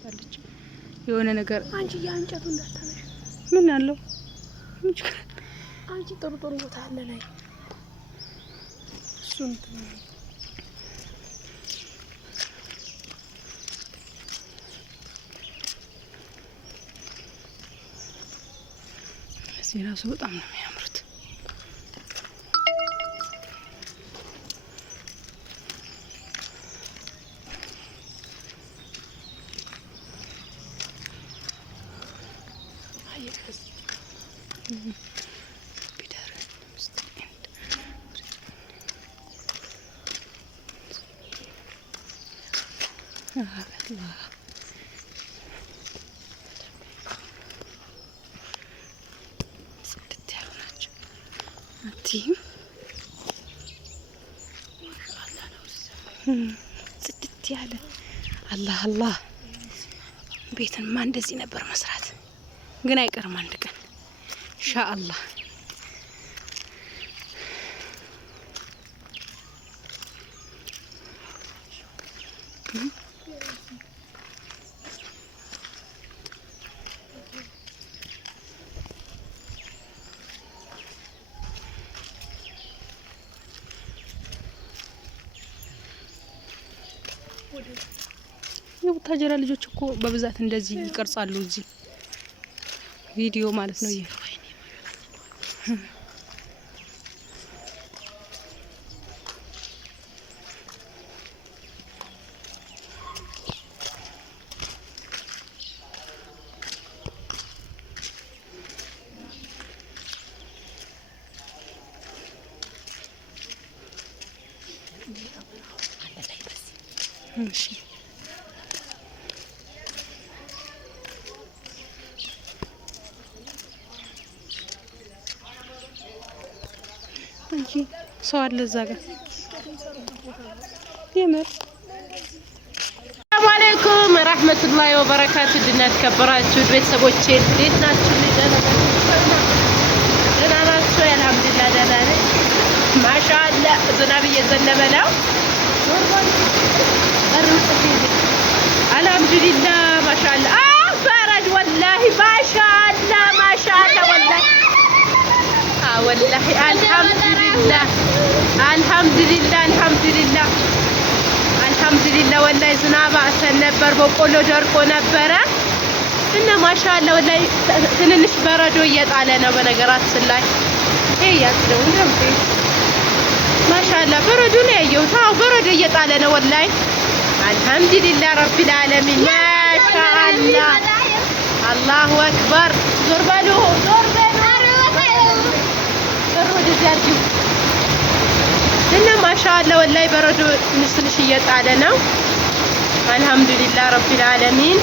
ትከፍታለች የሆነ ነገር አንቺ ያንጨቱ እንዳታነሽ ምን አለው አንቺ ጥሩ ቦታ አለ ላይ እሱን እዚህ ራሱ በጣም ነው የሚያምሩት الله صدت يا ولاد انتي ما شاء الله صدت يا الله الله بيتن ما እንደዚህ ነበር መስራት ግን አይቀርም አንድ ቀን ኢንሻአላህ የቡታጀራ ልጆች እኮ በብዛት እንደዚህ ይቀርጻሉ እዚህ ቪዲዮ ማለት ነው ይሄ እሺ እንጂ ሰው አለ እዛ ጋር የምር ሰላም አለይኩም ወራህመቱላሂ ወበረካቱ ድና ተከበራችሁ ቤተሰቦቼ እንዴት ናችሁ ደህና ናችሁ አልহামዱሊላህ ደህና ነኝ ማሻአላህ ዝናብ እየዘነበ ነው አልহামዱሊላህ ማሻአላህ በረድ ወላሂ ማሻአላህ ማሻአላህ ወላሂ والله الحمد لله الحمد لله الحمد لله الحمد لله والله ዝናብ ነበር በቆሎ ደርቆ ነበረ እና ማሻአላ والله ትንንሽ በረዶ እየጣለ ነው በነገራችን ላይ ይሄ ያለው እንደምት ማሻአላ በረዶ ነው ያየው ታው በረዶ እየጣለ ነው والله الحمد لله رب العالمين ማሻአላ الله اكبر ዞር በሉ ዞር በሉ እና ማሻአላ والله በረዶ ትንሽ እየጣለ ነው አልহামዱሊላህ ረቢል ዓለሚን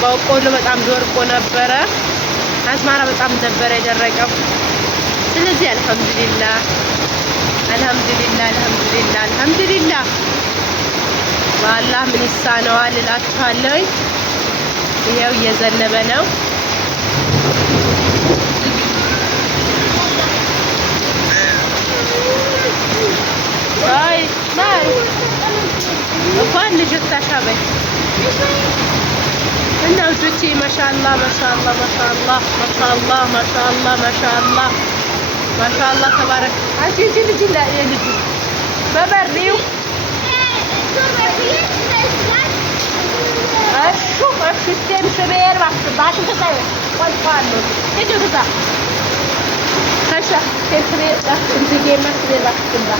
በቆሎ በጣም ደርቆ ነበረ አዝማራ በጣም ነበር የደረቀው ስለዚህ አልহামዱሊላህ አልহামዱሊላህ አልহামዱሊላህ አልহামዱሊላህ والله ምን ይሳነዋል እላችኋለሁ ይሄው እየዘነበ ነው هاي مال وفان جبتها شابك إنه وجدتي ما شاء الله ما شاء الله ما شاء الله ما شاء الله ما شاء الله ما شاء الله ما شاء الله تبارك عجي جي لا يا لجي ببريو شوف شو السيم شبير بعد تسوي والفانو تيجي كذا خشة تفري انت جيمة تفري كذا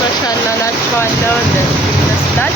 ما شاء الله لا تشوالله እንደዚህ ይመስላል